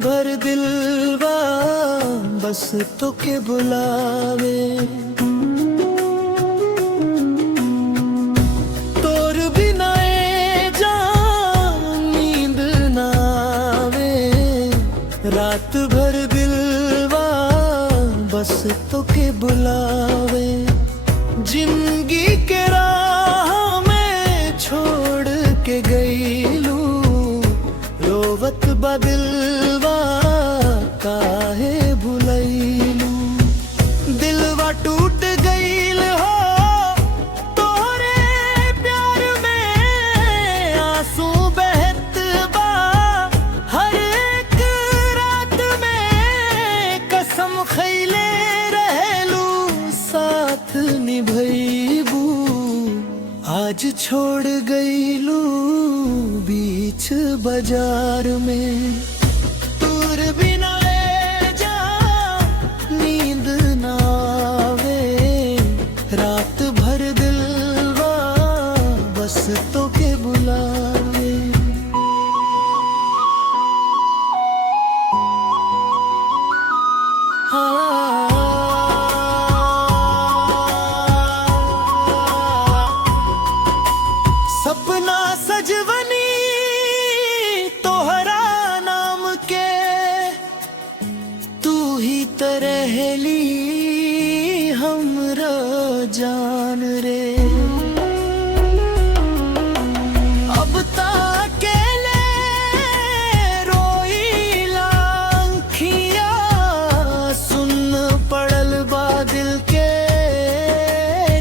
भर दिलवा बस तो के बुलावे। तोर बिना ए जान नींद ना आवे, रात भर दिलवा बस तो के बुलावे। जिंदगी के राह में छोड़ के गईलू, रोवत बदिलवा काहे भुलैलू। दिलवा टूट गईल हो तोरे प्यार में, आंसू बहत बा हर एक रात में। कसम खैले रहलू साथ निभैबू, आज छोड़ गईलू बीच बाजार में। तोर बिना ए जान नींद ना आवे, रात भर दिलवा बस तो के बुलावे। सपना सजवनी तोहरा नाम के, तू ही तरहली हमरा जान रे। अब ताकेले रोईला आँखिया, सुन पड़ल बा दिल के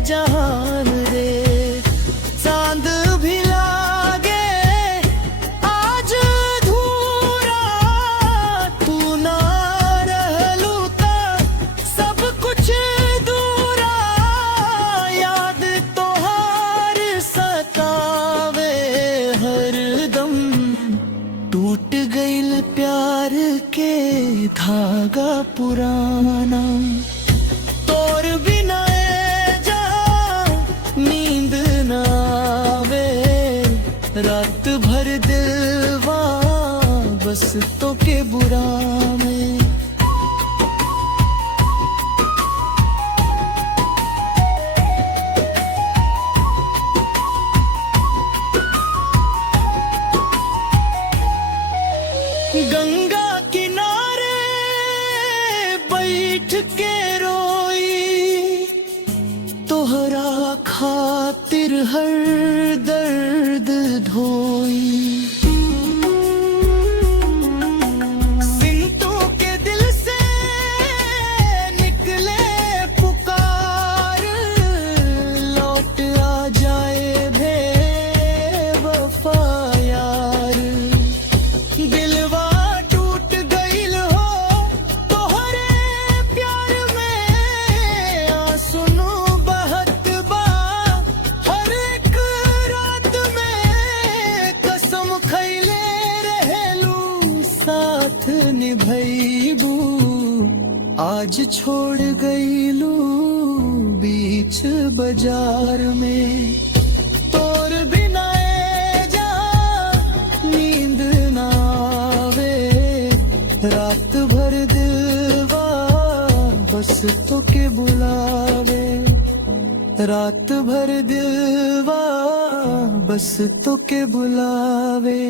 जहान रे। चांद भी लागे आज धूरा, तू ना रहलू ता सब कुछ दूरा। याद तोहार सतावे हरदम, टूट गईल प्यार के धागा पुराना। तोर बिना ए जान नींद ना आवे, रात भर दिलवा बस तो के बुलावे। गंगा किनारे बैठ के रोई, तोहरा खातिर हर दर्द ढोई। सिंटों के दिल से निकले पुकार, लौट आ जाए बेवफा यार। दिलवा टूट गईल हो तोहरे प्यार में, आंसू बहत बा हर एक रात में। कसम खैले रहलू साथ निभैबू, आज छोड़ गईलू बीच बाजार में। तोर बिना ए जान नींद ना आवे, रात भर दिलवा बस तो के बुलावे। रात भर दिलवा बस तो के बुलावे।